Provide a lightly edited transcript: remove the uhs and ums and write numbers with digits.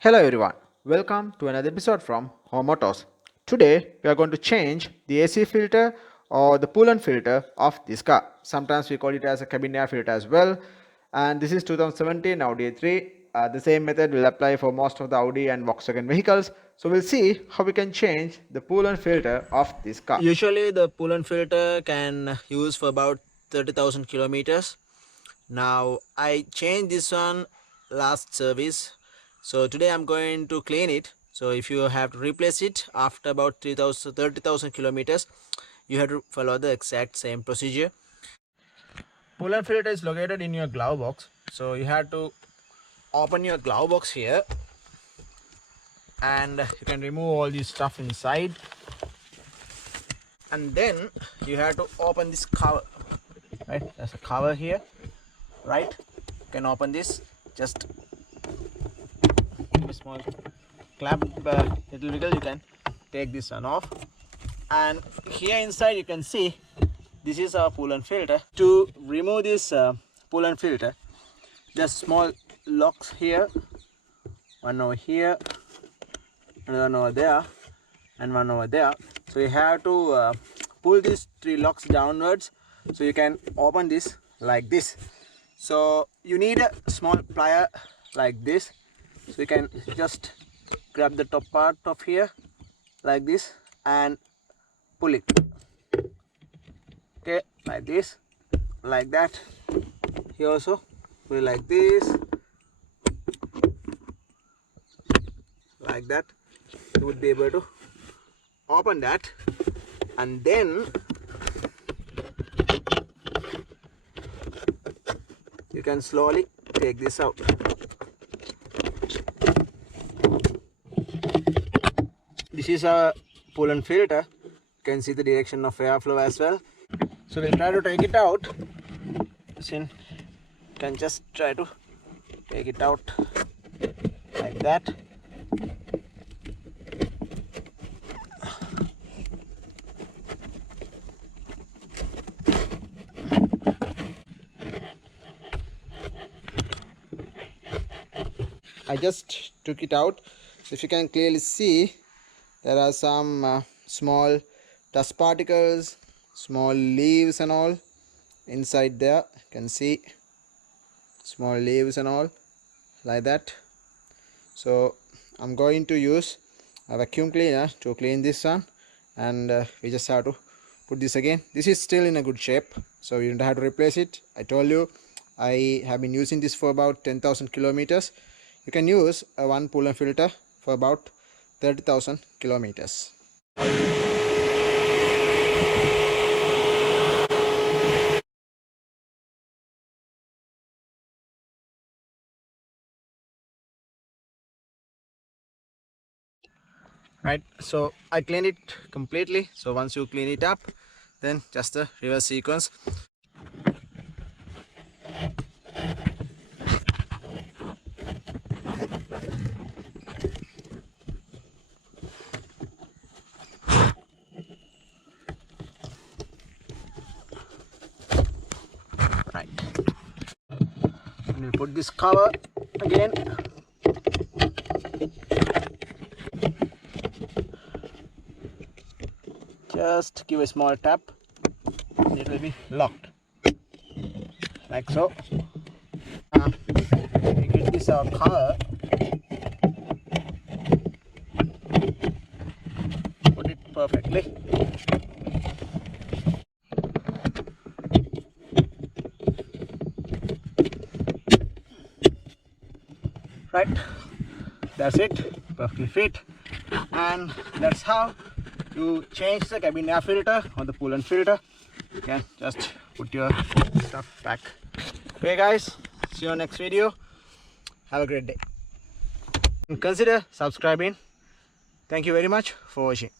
Hello everyone, welcome to another episode from Home Motors. Today we are going to change the AC filter or the Pollen filter of this car. Sometimes we call it as a cabin air filter as well. And this is 2017 Audi A3. The same method will apply for most of the Audi and Volkswagen vehicles. So we'll see how we can change the Pollen filter of this car. Usually the Pollen filter can use for about 30,000 kilometers. Now I changed this one last service, so today I'm going to clean it. So if you have to replace it after about 30,000 kilometers, you have to follow the exact same procedure. Pollen filter is located in your glove box, so you have to open your glove box here and you can remove all this stuff inside, and then you have to open this cover. Right, there's a cover here, right? You can open this, just give a small clap, little wiggle, you can take this one off, and here inside you can see this is our Pollen filter. To remove this Pollen filter, there's small locks here, one over here, another one over there, and one over there. So you have to pull these three locks downwards so you can open this like this. So you need a small plier like this, so you can just grab the top part of here like this and pull it. Okay, like this, like that. Here also pull it like this, like that. You would be able to open that, and then you can slowly take this out. This is a Pollen filter. You can see the direction of airflow as well. So we'll try to take it out. You can just try to take it out like that. I just took it out. So if you can clearly see, there are some small dust particles, small leaves and all inside there. You can see small leaves and all like that. So I'm going to use a vacuum cleaner to clean this one, and we just have to put this again. This is still in a good shape, so you don't have to replace it. I told you I have been using this for about 10,000 kilometers. You can use a one Pollen filter for about 30,000 kilometers. Right, so I cleaned it completely. So once you clean it up, then just the reverse sequence. Right, and we'll put this cover again. Just give a small tap and it will be locked like so. We get this cover, put it perfectly. Right, that's it, perfectly fit, and that's how you change the cabin air filter or the Pollen filter. You can just put your stuff back. Okay guys, see you on next video. Have a great day and consider subscribing. Thank you very much for watching.